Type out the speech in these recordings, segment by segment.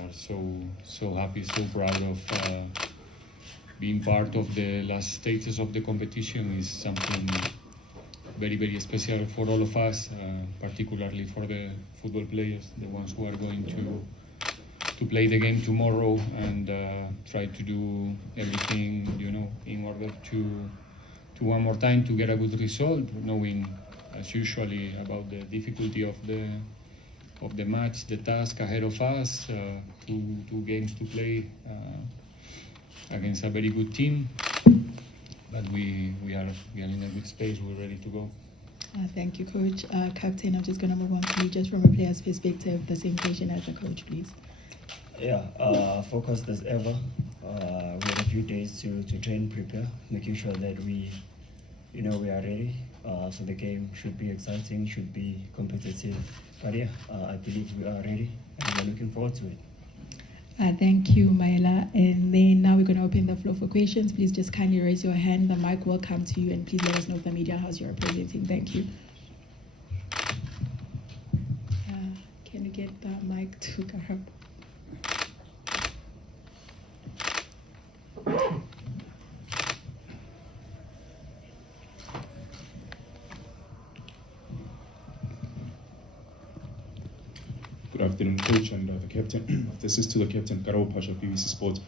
are so happy, so proud of being part of the last stages of the competition. Is something very special for all of us, particularly for the football players, the ones who are going to play the game tomorrow and try to do everything, in order to one more time to get a good result, knowing as usually about the difficulty of the match, the task ahead of us, two games to play against a very good team, but we are in a good space. We're ready to go. Thank you, Coach. Captain, I'm just going to move on to you, just from a player's perspective, the same question as the coach, please. Yeah, focused as ever. We had a few days to train, prepare, making sure that we are ready. So the game should be exciting, should be competitive. But yeah, I believe we are ready and we're looking forward to it. Thank you, Maela. And then now we're going to open the floor for questions. Please just kindly raise your hand. The mic will come to you, and please let us know the media house you're representing. Thank you. Can you get the mic to Garab? Good afternoon, Coach, and the captain. This is to the captain, Karao Pasha, BBC Sports.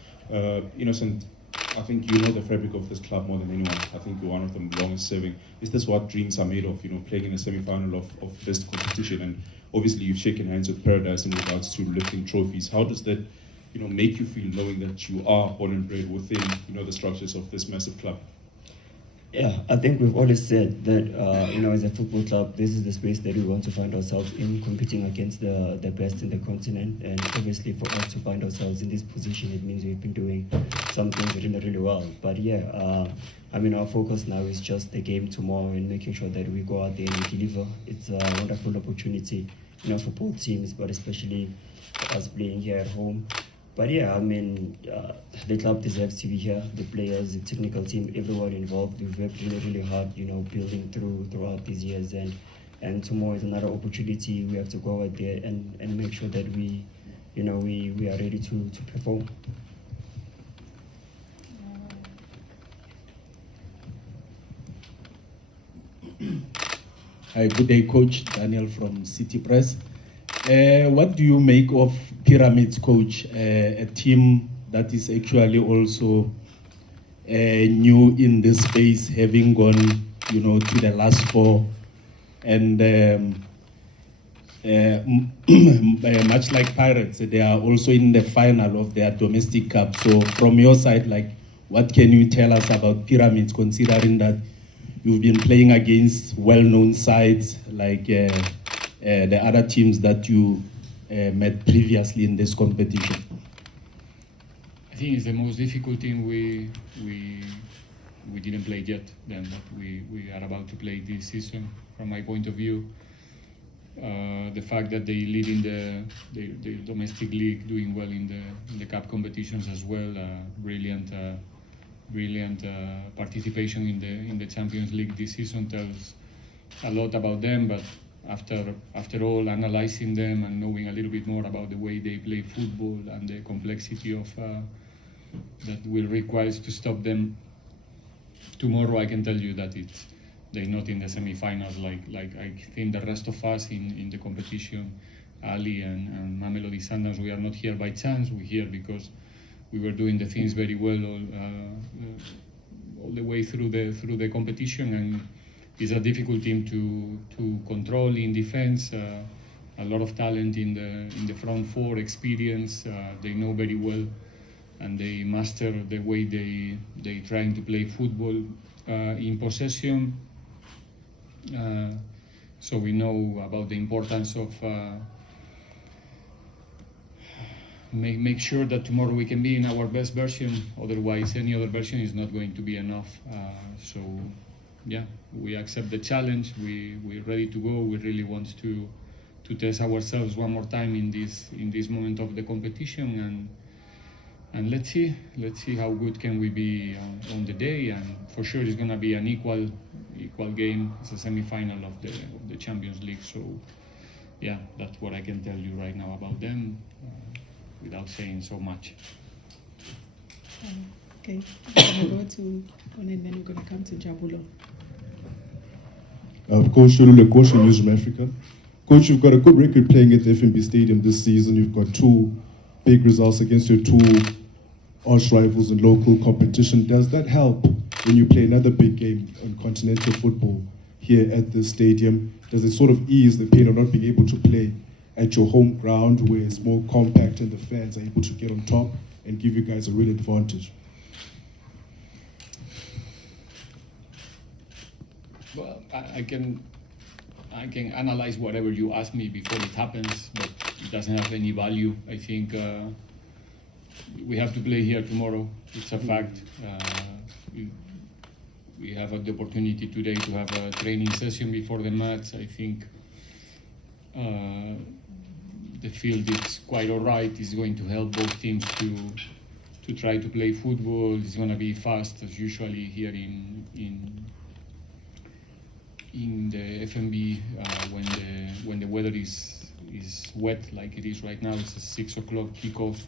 Innocent, I think you know the fabric of this club more than anyone. I think you're one of the longest serving. Is this what dreams are made of, playing in a semi-final of this competition? And obviously you've shaken hands with Paradise in regards to lifting trophies. How does that, make you feel, knowing that you are born and bred within, the structures of this massive club? Yeah, I think we've always said that, as a football club, this is the space that we want to find ourselves in, competing against the best in the continent. And obviously for us to find ourselves in this position, it means we've been doing some things really well. But yeah, our focus now is just the game tomorrow and making sure that we go out there and we deliver. It's a wonderful opportunity, for both teams, but especially for us playing here at home. But yeah, the club deserves to be here. The players, the technical team, everyone involved. We've worked really hard, building throughout these years. And tomorrow is another opportunity. We have to go out there and make sure that we are ready to perform. Hi, good day, Coach. Daniel from City Press. What do you make of Pyramids, Coach? A team that is actually also new in this space, having gone, to the last four, and much like Pirates, they are also in the final of their domestic cup. So, from your side, what can you tell us about Pyramids, considering that you've been playing against well-known sides like the other teams that you met previously in this competition? I think it's the most difficult thing we didn't play yet, then that we are about to play this season. From my point of view, the fact that they lead in the domestic league, doing well in the cup competitions as well, brilliant participation in the Champions League this season tells a lot about them. But after all, analyzing them and knowing a little bit more about the way they play football and the complexity of that will require to stop them tomorrow, I can tell you that they're not in the semi-finals like I think the rest of us in the competition. Ali and Mamelodi Sundowns, we are not here by chance. We're here because we were doing the things very well all the way through the competition, and it's a difficult team to control in defense. A lot of talent in the front four, experience. They know very well, and they master the way they trying to play football in possession. So we know about the importance of make sure that tomorrow we can be in our best version. Otherwise, any other version is not going to be enough. So yeah, we accept the challenge. We're ready to go. We really want to test ourselves one more time in this moment of the competition, and let's see how good can we be on the day. And for sure, it's gonna be an equal game. It's a semi-final of the Champions League. So yeah, that's what I can tell you right now about them, without without saying so much. Okay, we're going to go to One and then we're going to come to Jabulo. Coach Sholule, Coach from News from Africa. Coach, you've got a good record playing at the FNB Stadium this season. You've got 2 big results against your 2 arch rivals in local competition. Does that help when you play another big game on continental football here at the stadium? Does it sort of ease the pain of not being able to play at your home ground where it's more compact and the fans are able to get on top and give you guys a real advantage? Well, I can analyze whatever you ask me before it happens, but it doesn't have any value. I think we have to play here tomorrow. It's a fact. We have the opportunity today to have a training session before the match. I think the field is quite all right. It's going to help both teams to try to play football. It's going to be fast as usually here in the FNB when the weather is wet like it is right now. It's a 6 o'clock kickoff.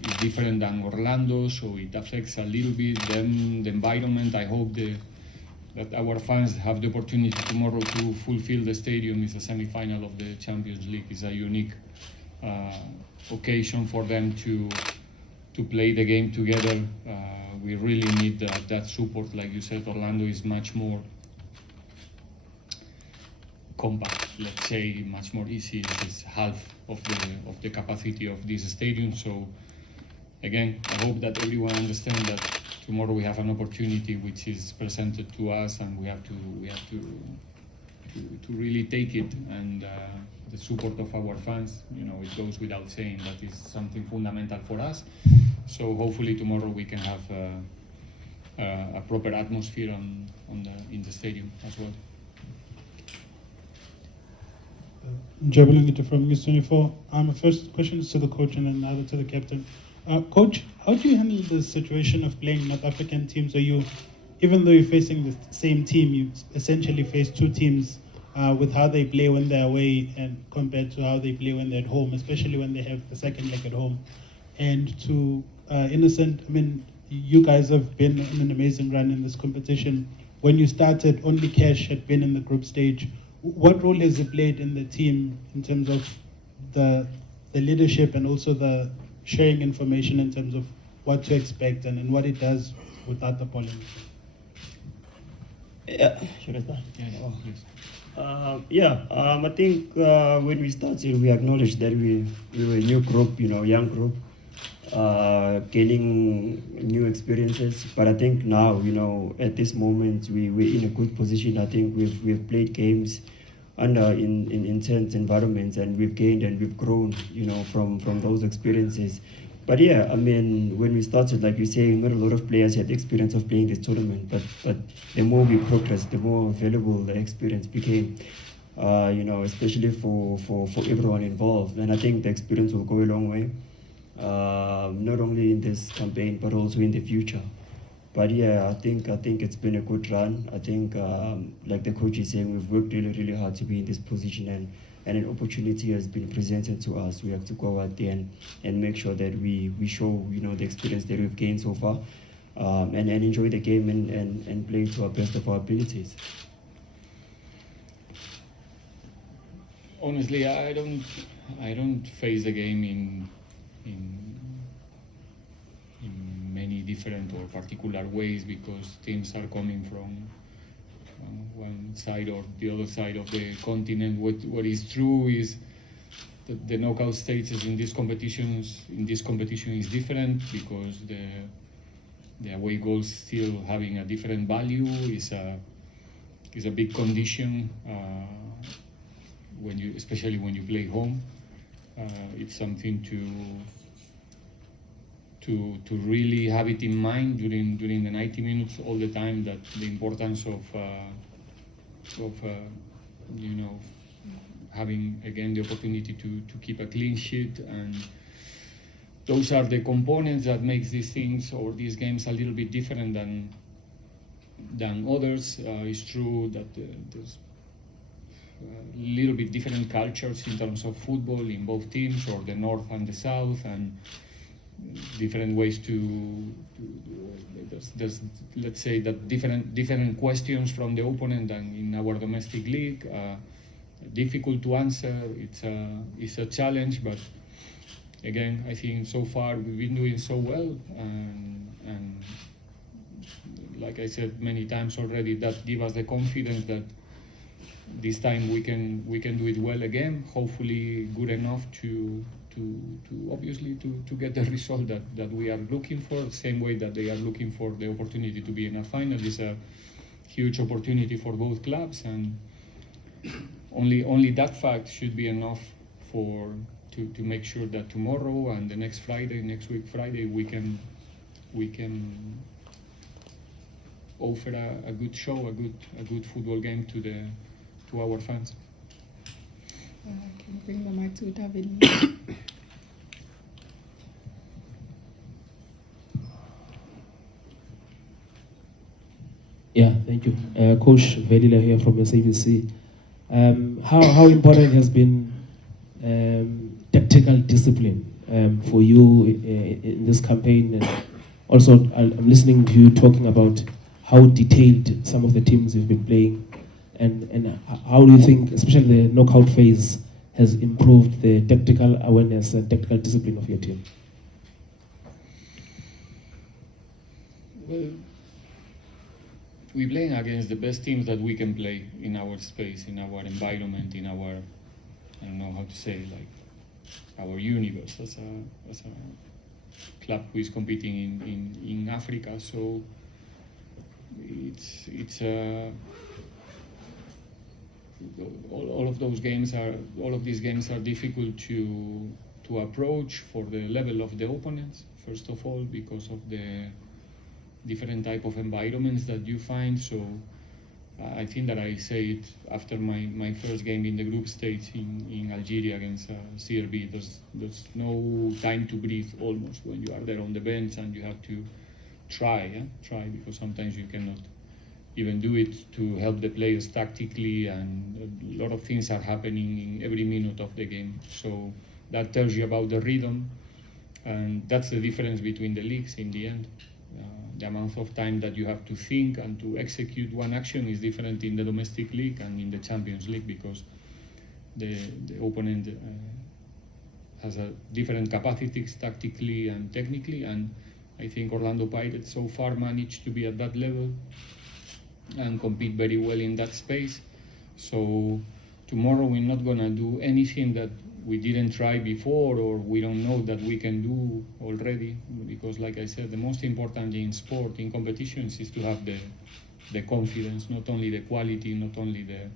It's different than Orlando, so it affects a little bit the environment. I hope that our fans have the opportunity tomorrow to fulfill the stadium. It's a semi-final of the Champions League. It's a unique occasion for them to play the game together. We really need that support. Like you said, Orlando is much more compact, let's say, much more easy. It's half of the capacity of this stadium. So again, I hope that everyone understands that tomorrow we have an opportunity which is presented to us, and we have to really take it. And the support of our fans, it goes without saying, that is something fundamental for us. So hopefully tomorrow we can have a proper atmosphere in the stadium as well. Jabalita from News 24. My first question is to the coach and then the other to the captain. Coach, how do you handle the situation of playing North African teams where you, even though you're facing the same team, you essentially face 2 teams with how they play when they're away and compared to how they play when they're at home, especially when they have the second leg at home? And to Innocent, I mean, you guys have been on an amazing run in this competition. When you started, only Cash had been in the group stage. What role has it played in the team in terms of the leadership and also the sharing information in terms of what to expect and what it does without the polling? Yeah, should I start? Yes, please. I think when we started, we acknowledged that we were a new group, young group, gaining new experiences. But I think now, at this moment, we're in a good position. I think we've played games under in intense environments, and we've gained and we've grown, from those experiences. But yeah, I mean, when we started, like you say, not a lot of players had the experience of playing this tournament. But the more we progressed, the more valuable the experience became. Especially for everyone involved. And I think the experience will go a long way. Not only in this campaign but also in the future. But yeah, I think it's been a good run. I think, like the coach is saying, we've worked really, really hard to be in this position, and an opportunity has been presented to us. We have to go out there and make sure that we show, the experience that we've gained so far, and enjoy the game and play to our best of our abilities. Honestly, I don't face the game in many different or particular ways, because teams are coming from one side or the other side of the continent. What is true is that the knockout stages in this competition is different, because the away goals still having a different value. Is a big condition especially when you play home. It's something to really have it in mind during the 90 minutes all the time, that the importance of having again the opportunity to keep a clean sheet, and those are the components that makes these things or these games a little bit different than others. It's true that a little bit different cultures in terms of football in both teams, or the north and the south, and different ways there's let's say that different questions from the opponent than in our domestic league. Difficult to answer. It's a challenge, but again, I think so far we've been doing so well, and like I said many times already, that give us the confidence that this time we can do it well again. Hopefully, good enough to obviously to get the result that we are looking for. Same way that they are looking for the opportunity to be in a final. Is a huge opportunity for both clubs, and only that fact should be enough to make sure that tomorrow and the next week Friday, we can offer a good show, a good football game to our fans. Can you bring the mic to David? Yeah, thank you. Coach Velila here from SABC. How important has been tactical discipline for you in this campaign? And also, I'm listening to you talking about how detailed some of the teams you've been playing, and how do you think, especially the knockout phase, has improved the tactical awareness and tactical discipline of your team? Well, we're playing against the best teams that we can play in our space, in our environment, in our, I don't know how to say, like our universe as a club who is competing in Africa. So it's all of these games are difficult to approach for the level of the opponents. First of all, because of the different type of environments that you find. So I think that I say it after my first game in the group stage in Algeria against CRB. There's no time to breathe almost when you are there on the bench, and you have to try because sometimes you cannot even do it to help the players tactically, and a lot of things are happening in every minute of the game. So that tells you about the rhythm, and that's the difference between the leagues in the end. The amount of time that you have to think and to execute one action is different in the domestic league and in the Champions League, because the opponent has a different capacities tactically and technically, and I think Orlando Pirates so far managed to be at that level and compete very well in that space. So tomorrow we're not gonna do anything that we didn't try before or we don't know that we can do already, because like I said, the most important in sport, in competitions, is to have the confidence, not only the quality, not only the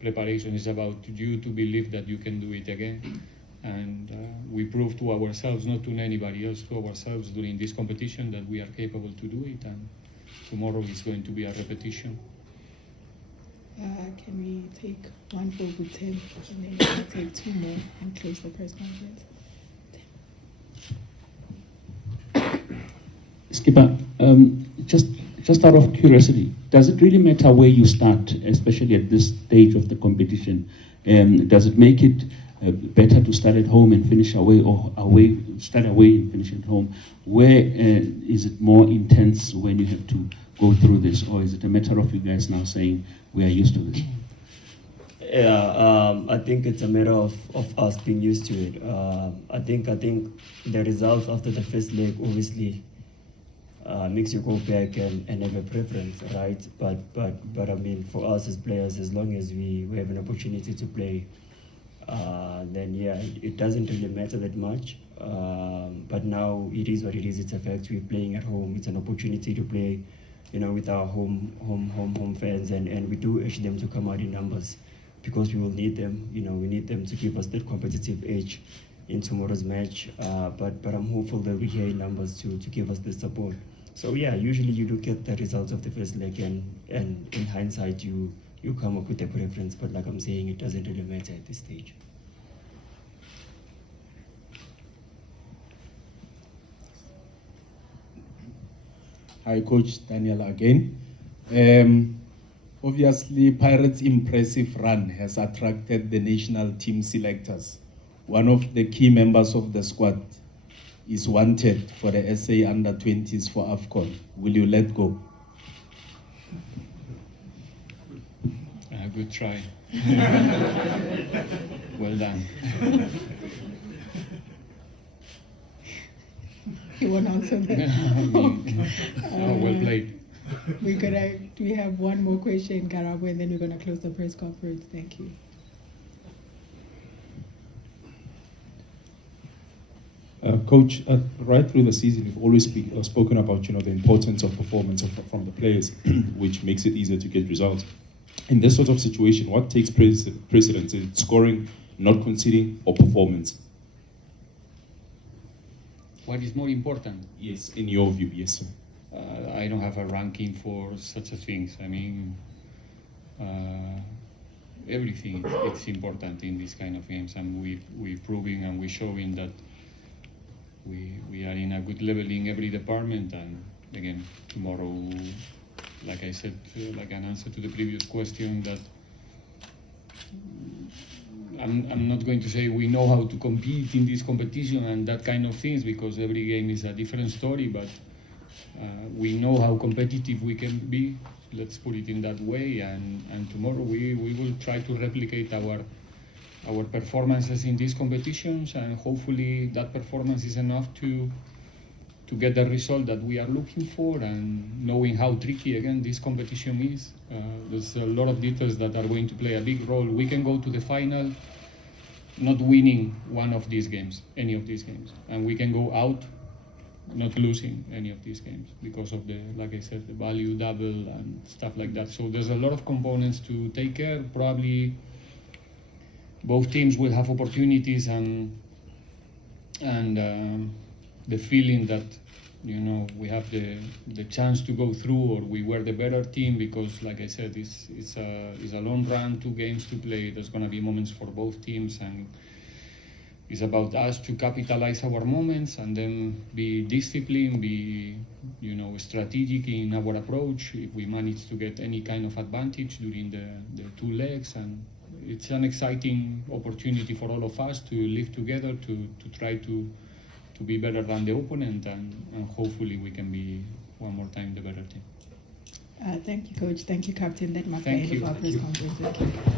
preparation. It's about you to believe that you can do it again. And we proved to ourselves, not to anybody else, to ourselves during this competition, that we are capable to do it, and tomorrow is going to be a repetition. Can we take one for good 10 and then I'll take two more and close the press conference? Skipper, just out of curiosity, does it really matter where you start, especially at this stage of the competition? Does it make it better to start at home and finish away, or start away and finish at home? Where is it more intense when you have to go through this, or is it a matter of you guys now saying we are used to this? Yeah, I think it's a matter of us being used to it. I think the results after the first leg obviously makes you go back and have a preference, right? But I mean, for us as players, as long as we have an opportunity to play, then yeah, it doesn't really matter that much. But now it is what it is. It's a fact. We're playing at home. It's an opportunity to play, with our home fans, and we do urge them to come out in numbers, because we will need them. We need them to give us that competitive edge in tomorrow's match. But I'm hopeful that we hear in numbers to give us the support. So yeah, usually you look at the results of the first leg, and in hindsight you come up with a preference. But like I'm saying, it doesn't really matter at this stage. Hi, Coach Daniel again. Obviously, Pirates' impressive run has attracted the national team selectors. One of the key members of the squad is wanted for the SA under-20s for AFCON. Will you let go? Good try. Well done. You won't answer that. Well played. We have one more question, Garabo, and then we're gonna close the press conference. Thank you. Coach, right through the season, you've always spoken about the importance of performance from the players, which makes it easier to get results. In this sort of situation, what takes precedence? Is it scoring, not conceding, or performance? What is more important? Yes, in your view, yes, sir. I don't have a ranking for such a things. I mean, everything it's important in these kind of games, and we're proving and we're showing that we are in a good level in every department. And again, tomorrow, like I said, like an answer to the previous question, that I'm not going to say we know how to compete in this competition and that kind of things, because every game is a different story, but we know how competitive we can be, let's put it in that way, and tomorrow we will try to replicate our performances in these competitions, and hopefully that performance is enough to get the result that we are looking for. And knowing how tricky again this competition is, there's a lot of details that are going to play a big role. We can go to the final not winning one of these games, any of these games, and we can go out not losing any of these games because of the, like I said, the value double and stuff like that. So there's a lot of components to take care. Probably both teams will have opportunities and the feeling that we have the chance to go through, or we were the better team, because like I said, it's a long run, 2 games to play. There's going to be moments for both teams, and it's about us to capitalize our moments and then be disciplined, be strategic in our approach if we manage to get any kind of advantage during the 2 legs. And it's an exciting opportunity for all of us to live together, to try to be better than the opponent, and hopefully we can be one more time the better team. Thank you, Coach. Thank you, Captain. That must Thank be you. our press conference. Thank you.